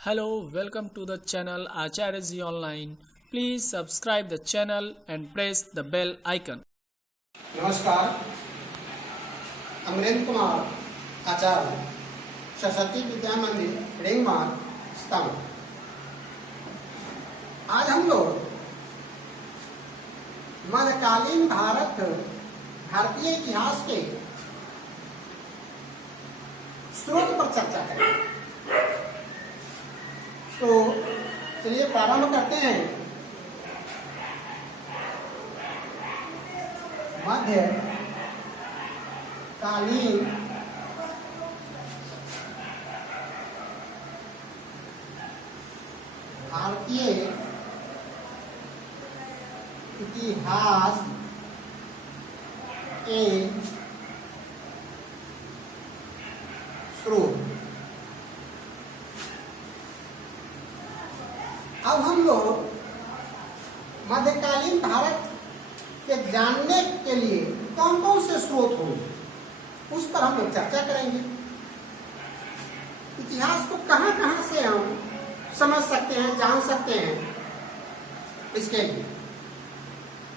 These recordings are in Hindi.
Hello, welcome to the channel Acharya Ji Online. Please subscribe the channel and press the bell icon. नमस्कार, अमरेंद्र कुमार आचार्य, सरस्वती विद्या मंदिर रिंग मार्ग स्तंभ। आज हम लोग मध्यकालीन भारतीय इतिहास के स्रोत पर चर्चा करेंगे। तो चलिए प्रारंभ करते हैं। मध्यकालीन भारतीय इतिहास के स्रोत। अब हम लोग मध्यकालीन भारत के जानने के लिए कौन कौन से स्रोत होंगे उस पर हम लोग चर्चा करेंगे। इतिहास को कहां कहां से हम समझ सकते हैं, जान सकते हैं, इसके लिए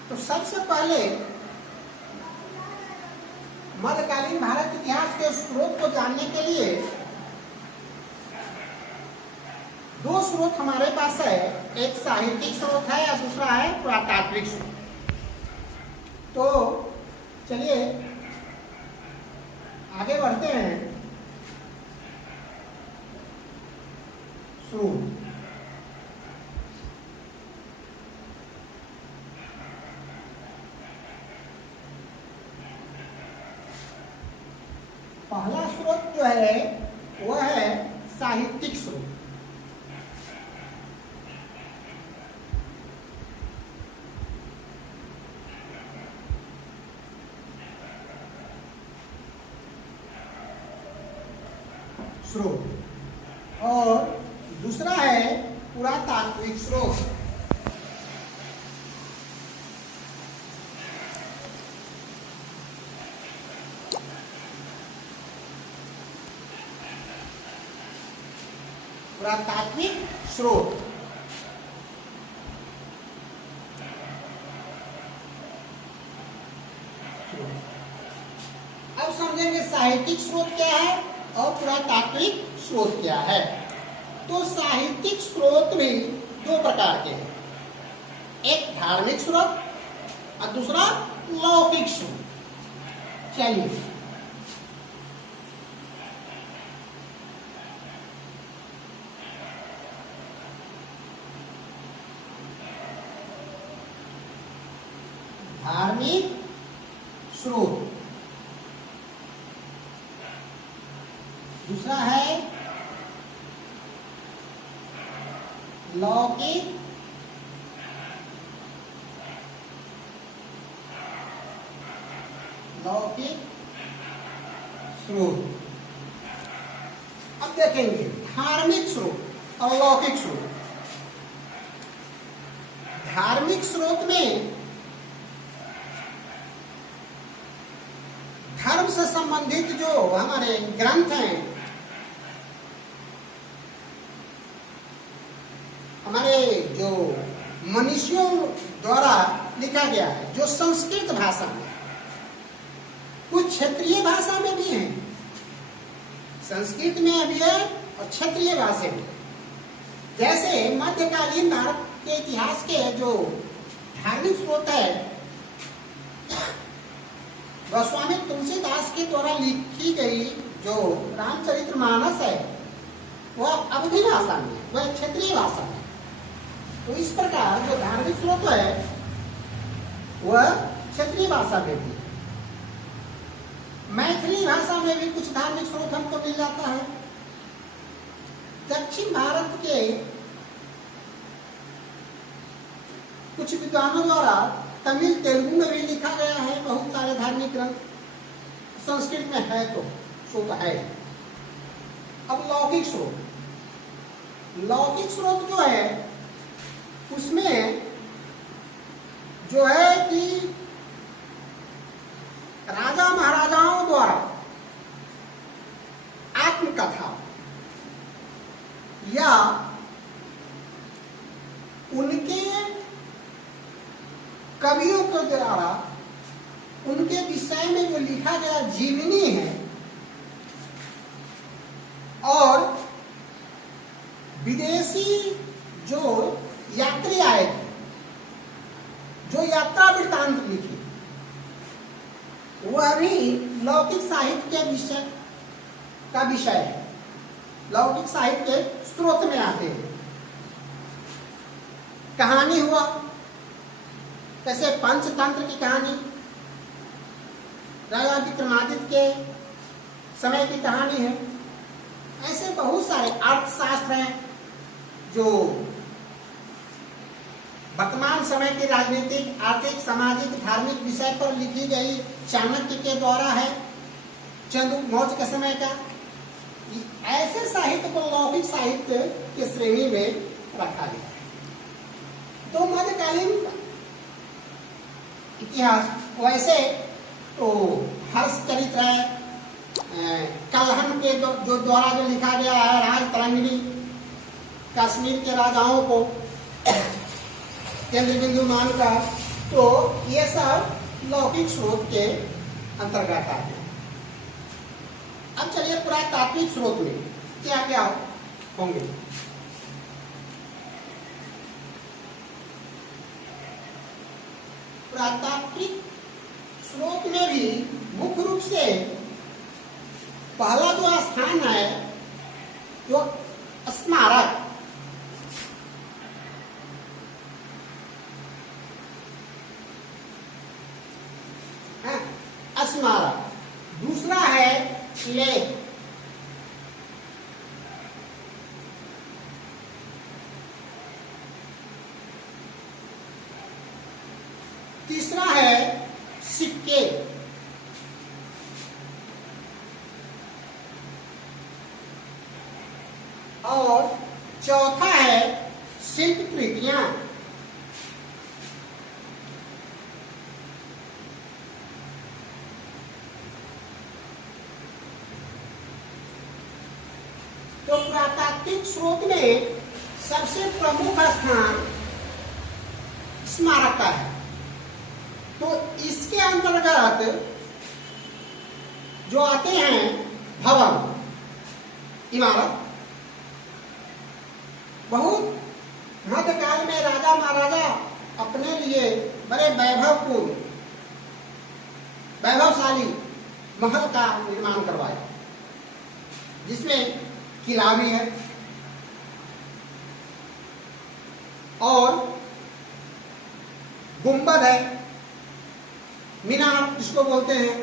तो सबसे पहले मध्यकालीन भारत इतिहास के स्रोत को जानने के लिए दो स्रोत हमारे पास है। एक साहित्यिक स्रोत है और दूसरा है पुरातात्विक स्रोत। तो चलिए आगे बढ़ते हैं। स्रोत पहला स्रोत जो है वह है साहित्यिक स्रोत। और दूसरा है पुरातात्विक स्रोत। पुरातात्विक स्रोत अब समझेंगे साहित्यिक स्रोत क्या है और पुरातात्विक स्रोत क्या है। तो साहित्यिक स्रोत भी दो प्रकार के हैं, एक धार्मिक स्रोत और दूसरा लौकिक स्रोत। चलिए धार्मिक स्रोत, दूसरा है लौकिक स्रोत। अब देखेंगे धार्मिक स्रोत और लौकिक स्रोत। धार्मिक स्रोत में धर्म से संबंधित जो हमारे ग्रंथ हैं, हमारे जो मनुष्यों द्वारा लिखा गया है, जो संस्कृत भाषा में, कुछ क्षेत्रीय भाषा में भी है, संस्कृत में भी है और क्षेत्रीय भाषा में। जैसे मध्यकालीन भारत के इतिहास के जो धार्मिक स्रोत है, गोस्वामी तुलसीदास के द्वारा लिखी गई जो रामचरितमानस है वह अवधी भाषा में, वह क्षेत्रीय भाषा में। तो इस प्रकार जो धार्मिक स्रोत है वह क्षेत्रीय भाषा में भी, मैथिली भाषा में भी कुछ धार्मिक स्रोत हमको मिल जाता है। दक्षिण भारत के कुछ विद्वानों द्वारा तमिल तेलुगु में भी लिखा गया है बहुत सारे धार्मिक ग्रंथ, संस्कृत में है तो स्रोत है। अब लौकिक स्रोत, लौकिक स्रोत जो है उसमें जो है कि राजा महाराजाओं द्वारा आत्मकथा या उनके कवियों के द्वारा उनके विषय में जो लिखा गया जीवनी है और विदेशी जो यात्री आए थे, जो यात्रा वृत्तांत लिखी, वह भी लौकिक साहित्य के विषय का विषय है, लौकिक साहित्य के स्रोत में आते हैं। कहानी हुआ कैसे पंचतंत्र की कहानी, राजा विक्रमादित्य के समय की कहानी है। ऐसे बहुत सारे अर्थशास्त्र हैं जो वर्तमान समय के राजनीतिक, आर्थिक, सामाजिक, धार्मिक विषय पर लिखी गई चाणक्य के द्वारा है, चंद्रमौर्य के समय का। ऐसे साहित्य को लौकिक साहित्य की श्रेणी में रखा गया है। तो मध्यकालीन इतिहास वैसे तो हर्षचरित्र है, कलहन के जो द्वारा जो लिखा गया है, राजतरंगिणी, कश्मीर के राजाओं को केंद्र बिंदु मानकर, तो ये सब लौकिक स्रोत के अंतर्गत आते हैं। अब चलिए पुरातात्विक स्रोत में क्या क्या होंगे। पुरातात्विक स्रोत में भी मुख्य रूप से पहला जो स्थान है जो स्मारक, स्मारक, दूसरा है लेख, तीसरा है सिक्के, और चौथा है शिल्प कृतियां। तो पुरातात्विक स्रोत में सबसे प्रमुख स्थान स्मारक का है। तो इसके अंतर्गत जो आते हैं भवन, इमारत। बहुत मध्यकाल में राजा महाराजा अपने लिए बड़े वैभवपूर्ण, वैभवशाली महल का निर्माण करवाए, जिसमें किला भी है और गुंबद है, मीनार जिसको बोलते हैं,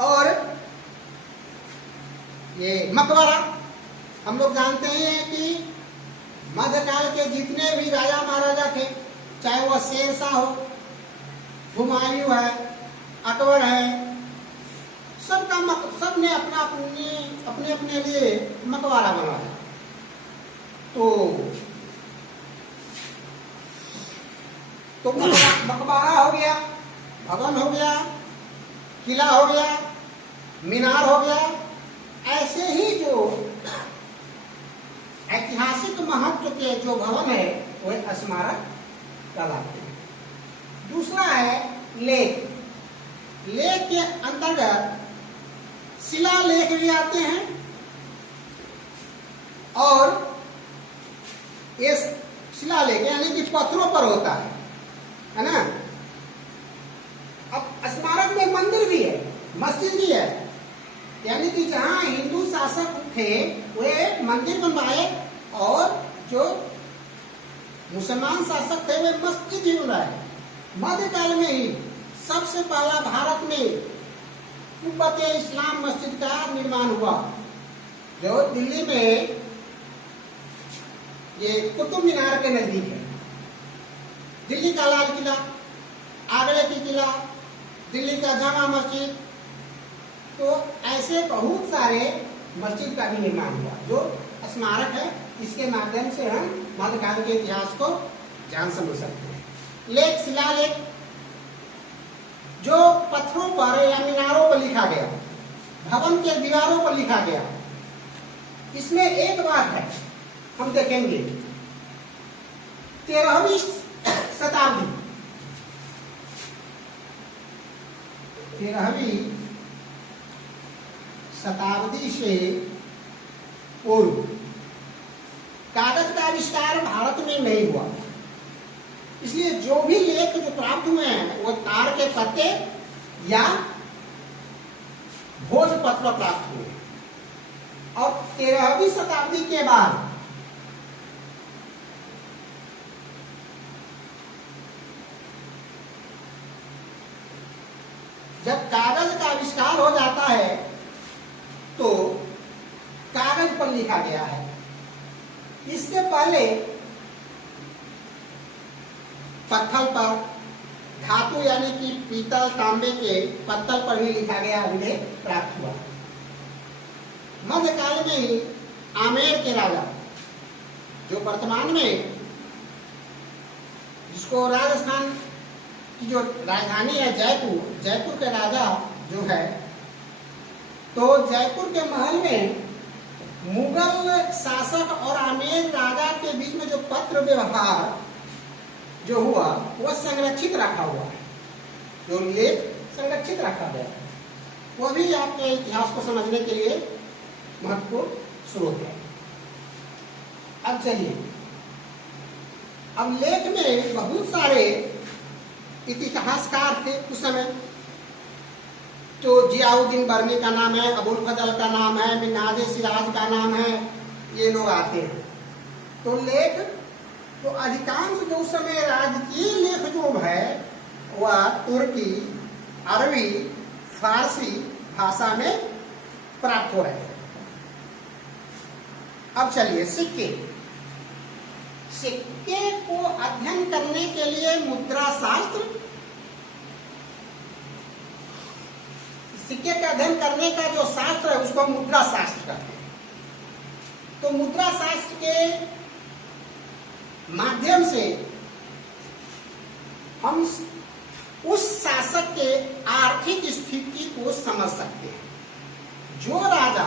और ये मकबरा। हम लोग जानते हैं कि मध्यकाल के जितने भी राजा महाराजा थे, चाहे वह शेरशाह हो, हुमायूं है, अकबर है, सब ने अपने अपने लिए मकबरा बनवाया। तो मकबरा हो गया, भवन हो गया, किला हो गया, मीनार हो गया। ऐसे ही जो ऐतिहासिक महत्व के जो भवन है वह स्मारक कहलाते हैं। दूसरा है लेख। लेख के अंतर्गत शिलालेख भी आते हैं, और ये शिलालेख यानी कि पत्थरों पर होता है ना। अब स्मारक में मंदिर भी है, मस्जिद भी है, यानी कि जहां हिंदू शासक थे वे मंदिर बनवाए, और जो मुसलमान शासक थे वे मस्जिद ही बनाए। मध्यकाल में ही सबसे पहला भारत में कुब्बत इस्लाम मस्जिद का निर्माण हुआ, जो दिल्ली में ये कुतुब मीनार के नजदीक है। दिल्ली का लाल किला, आगरे की किला, दिल्ली का जामा मस्जिद, तो ऐसे बहुत सारे मस्जिद का भी निर्माण हुआ जो स्मारक है। इसके माध्यम से हम मध्यकाल के इतिहास को जान समझ सकते हैं। लेख, शिलालेख जो पत्थरों पर या मीनारों पर लिखा गया, भवन के दीवारों पर लिखा गया, इसमें एक बात है, हम देखेंगे 13वीं शताब्दी, 13वीं शताब्दी से पूर्व कागज का आविष्कार भारत में नहीं हुआ। इसलिए जो भी लेख जो प्राप्त हुए हैं वो तार के पत्ते या भोजपत्र प्राप्त हुए। और 13वीं शताब्दी के बाद जब कागज का आविष्कार हो जाता है तो कागज पर लिखा गया है। इससे पहले पत्थर पर, धातु यानी कि पीतल तांबे के पत्थर पर ही लिखा गया अभिलेख प्राप्त हुआ। मध्यकाल में ही आमेर के राजा, जो वर्तमान में जिसको राजस्थान की जो राजधानी है जयपुर, जयपुर के राजा जो है, तो जयपुर के महल में मुगल शासक और आमेर राजा के बीच में जो पत्र व्यवहार जो हुआ वह संरक्षित रखा हुआ है, जो लेख संरक्षित रखा गया है, वह भी आपके इतिहास को समझने के लिए महत्वपूर्ण स्रोत है। अब चलिए, अब लेख में बहुत सारे इतिहासकार थे उस समय। तो जियाउद्दीन बर्मी का नाम है, अबुल फजल का नाम है, मिन्हाज सिराज का नाम है, ये लोग आते हैं। तो लेख तो अधिकांश जो उस समय राजकीय लेख जो है वह तुर्की, अरबी, फारसी भाषा में प्राप्त हो रहे हैं। अब चलिए, सिक्के को अध्ययन करने के लिए मुद्रा शास्त्र, सिक्के का अध्ययन करने का जो शास्त्र है उसको मुद्रा शास्त्र कहते हैं। तो मुद्रा शास्त्र के माध्यम से हम उस शासक के आर्थिक स्थिति को समझ सकते हैं। जो राजा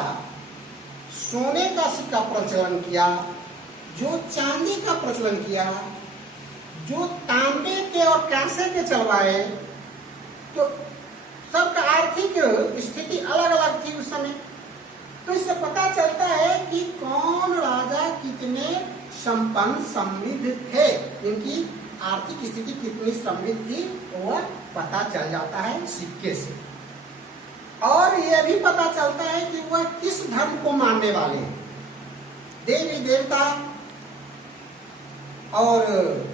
सोने का सिक्का प्रचलन किया, जो चांदी का प्रचलन किया, जो तांबे के और कांसे के चलवाए, तो सबका आर्थिक स्थिति अलग अलग थी उस समय। तो इससे पता चलता है कि कौन राजा कितने संपन्न समृद्ध थे, इनकी आर्थिक स्थिति कितनी समृद्ध थी वह पता चल जाता है सिक्के से। और यह भी पता चलता है कि वह किस धर्म को मानने वाले हैं। देवी देवता और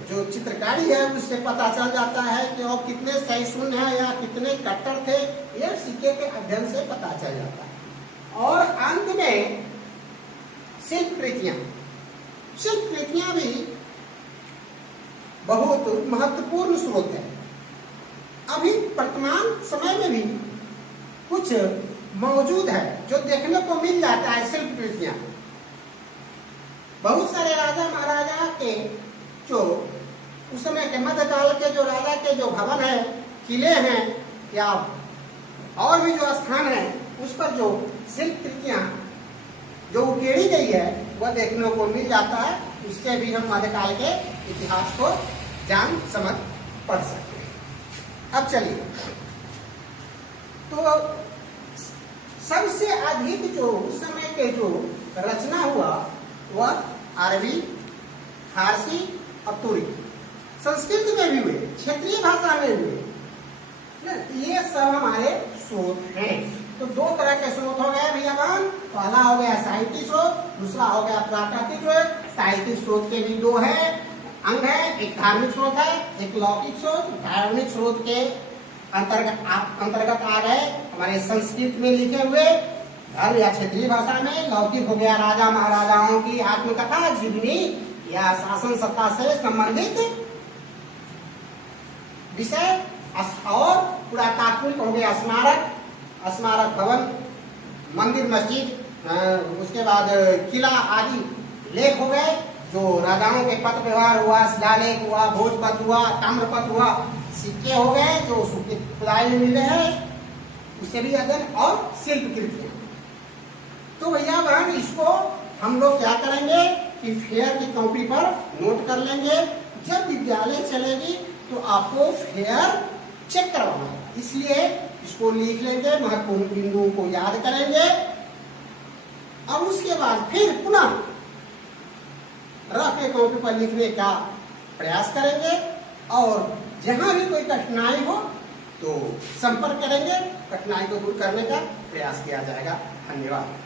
जो चित्रकारी है उससे पता चल जाता है कि वो कितने सहिष्णु हैं या कितने कट्टर थे, यह सिक्के के अध्ययन से पता चल जाता है। और अंत में शिल्पकृतियां भी बहुत महत्वपूर्ण स्रोत है। अभी वर्तमान समय में भी कुछ मौजूद है जो देखने को मिल जाता है शिल्पकृतियां। बहुत सारे राजा महाराजा के जो उस समय के मध्यकाल के जो राजा के जो भवन है, किले हैं या और भी जो स्थान है, उस पर जो शिल्पकृतियां जो उकेरी गई है वह देखने को मिल जाता है। इससे भी हम मध्यकाल के इतिहास को जान समझ पढ़ सकते हैं। अब चलिए, तो सबसे अधिक जो उस समय के जो रचना हुआ वह अरबी, फारसी और तुर्की, संस्कृत में भी हुए, क्षेत्रीय भाषा में हुए। ये सब हमारे स्रोत हैं। तो दो तरह के स्रोत हो गए भैयावान। पहला हो गया साहित्यिक स्रोत, दूसरा हो गया प्राकृतिक स्रोत। साहित्यिक स्रोत के भी दो है अंग है, एक धार्मिक स्रोत है, एक लौकिक स्रोत। धार्मिक स्रोत के अंतर्गत आ गए हमारे संस्कृत में लिखे हुए धर्म या क्षेत्रीय भाषा में। लौकिक हो गया राजा महाराजाओं की आत्मकथा, जीवनी या शासन सत्ता से संबंधित विषय। और पुरातात्विक हो गया स्मारक भवन, मंदिर, मस्जिद, उसके बाद किला आदि लेख हो गए। जो राजाओं के पत्र व्यवहार हुआ, शिलालेख हुआ, भोजपत्र हुआ, ताम्रपत्र हुआ, सिक्के हो गए जो खुदाई में मिले हैं, उससे भी अध्ययन। और शिल्पकृतियां, तो भैया बहन इसको हम लोग क्या करेंगे कि फेयर की कॉपी पर नोट कर लेंगे। जब विद्यालय चलेगी तो आपको फेयर चेक करवाना है, इसलिए इसको लिख लेंगे, महत्वपूर्ण बिंदुओं को याद करेंगे और उसके बाद फिर पुनः रफ के कॉपी पर लिखने का प्रयास करेंगे और जहां भी कोई कठिनाई हो तो संपर्क करेंगे, कठिनाई को दूर करने का प्रयास किया जाएगा। धन्यवाद।